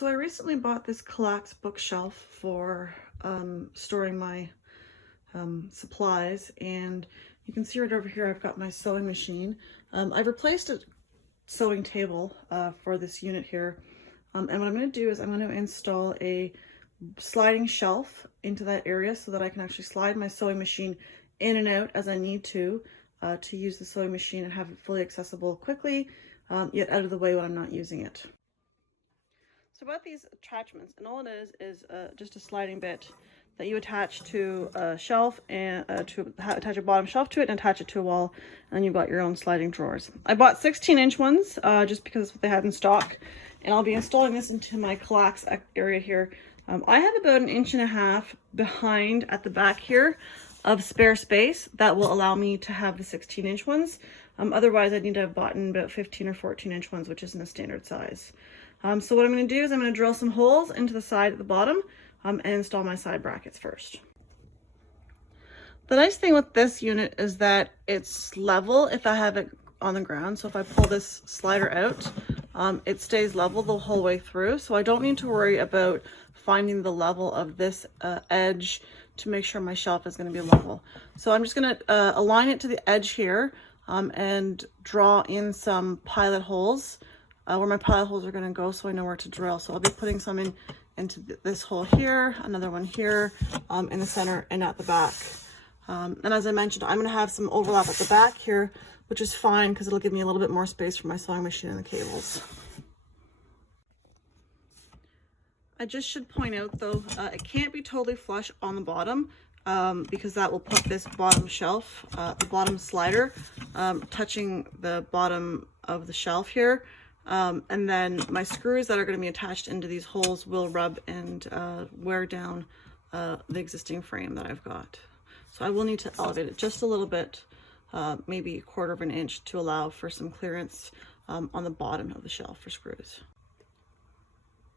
So I recently bought this Kallax bookshelf for storing my supplies, and you can see right over here I've got my sewing machine. I've replaced a sewing table for this unit here, and what I'm going to do is I'm going to install a sliding shelf into that area so that I can actually slide my sewing machine in and out as I need to use the sewing machine and have it fully accessible quickly, yet out of the way when I'm not using it. So about these attachments, and all it is just a sliding bit that you attach to a shelf and attach a bottom shelf to it and attach it to a wall, and then you've got your own sliding drawers. I bought 16-inch ones just because that's what they had in stock, and I'll be installing this into my Kallax area here. I have about 1.5 inches behind at the back here of spare space that will allow me to have the 16-inch ones. Otherwise, I'd need to have bought in about 15 or 14-inch ones, which isn't a standard size. So what I'm going to do is I'm going to drill some holes into the side at the bottom and install my side brackets first. The nice thing with this unit is that it's level if I have it on the ground. So if I pull this slider out, it stays level the whole way through. So I don't need to worry about finding the level of this edge to make sure my shelf is going to be level. So I'm just going to align it to the edge here and draw in some pilot holes where my pilot holes are going to go, so I know where to drill. So I'll be putting some into this hole here, another one here, in the center and at the back. And as I mentioned, I'm going to have some overlap at the back here, which is fine because it'll give me a little bit more space for my sewing machine and the cables. I just should point out though, it can't be totally flush on the bottom because that will put this bottom shelf, the bottom slider, touching the bottom of the shelf here. And then my screws that are going to be attached into these holes will rub and wear down the existing frame that I've got. So I will need to elevate it just a little bit, maybe 1/4 of an inch, to allow for some clearance on the bottom of the shelf for screws.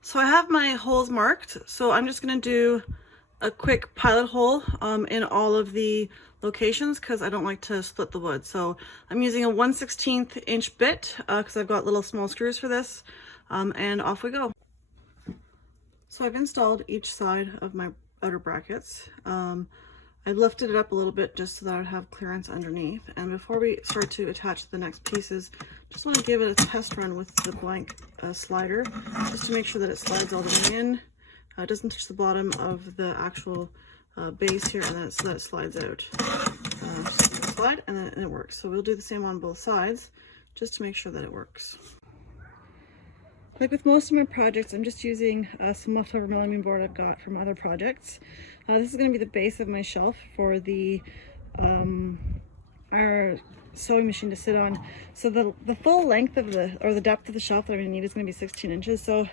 So I have my holes marked, so I'm just going to do a quick pilot hole in all of the locations because I don't like to split the wood. So I'm using a 1/16 inch bit because I've got little small screws for this, and off we go. So I've installed each side of my outer brackets. I've lifted it up a little bit just so that I would have clearance underneath. And before we start to attach the next pieces, just want to give it a test run with the blank slider just to make sure that it slides all the way in. It doesn't touch the bottom of the actual base here, and then so that it slides out. Just slide and then it works. So we'll do the same on both sides just to make sure that it works. Like with most of my projects, I'm just using some leftover melamine board I've got from other projects. This is going to be the base of my shelf for the our sewing machine to sit on. So the full length of the depth of the shelf that I'm going to need is going to be 16 inches. So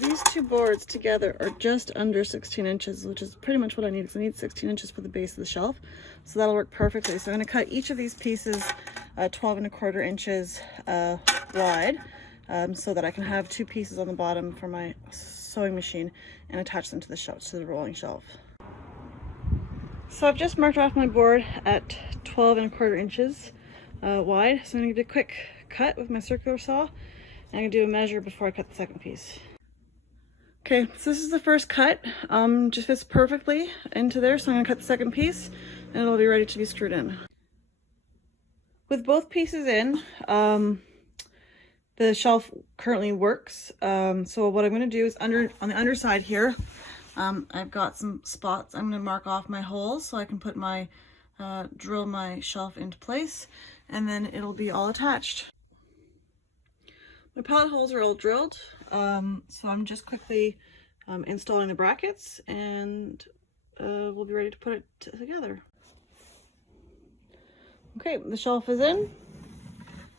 these two boards together are just under 16 inches, which is pretty much what I need, because I need 16 inches for the base of the shelf. So that'll work perfectly. So I'm going to cut each of these pieces 12¼ inches wide, so that I can have 2 pieces on the bottom for my sewing machine and attach them to the shelf, to the rolling shelf. So I've just marked off my board at 12¼ inches wide. So I'm going to give it a quick cut with my circular saw, and I'm going to do a measure before I cut the second piece. Okay, so this is the first cut. Just fits perfectly into there, so I'm going to cut the second piece and it'll be ready to be screwed in. With both pieces in, the shelf currently works. So what I'm going to do is on the underside here, I've got some spots. I'm going to mark off my holes so I can put my drill my shelf into place, and then it'll be all attached. My pilot holes are all drilled, so I'm just quickly installing the brackets, and we'll be ready to put it together. Okay, the shelf is in,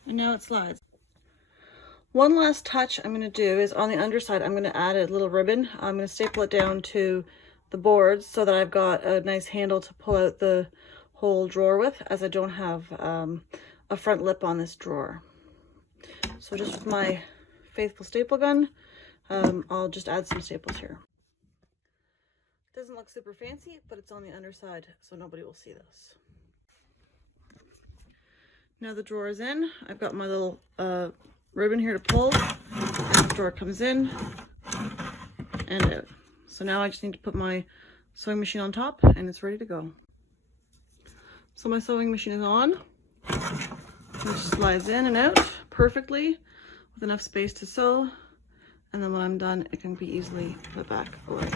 and now it slides. One last touch I'm going to do is on the underside, I'm going to add a little ribbon. I'm going to staple it down to the boards so that I've got a nice handle to pull out the whole drawer with, as I don't have a front lip on this drawer. So just with my faithful staple gun, I'll just add some staples here. It doesn't look super fancy, but it's on the underside, so nobody will see this. Now the drawer is in. I've got my little ribbon here to pull, and the drawer comes in and out. So now I just need to put my sewing machine on top and it's ready to go. So my sewing machine is on. It just slides in and out perfectly with enough space to sew. And then when I'm done, it can be easily put back away.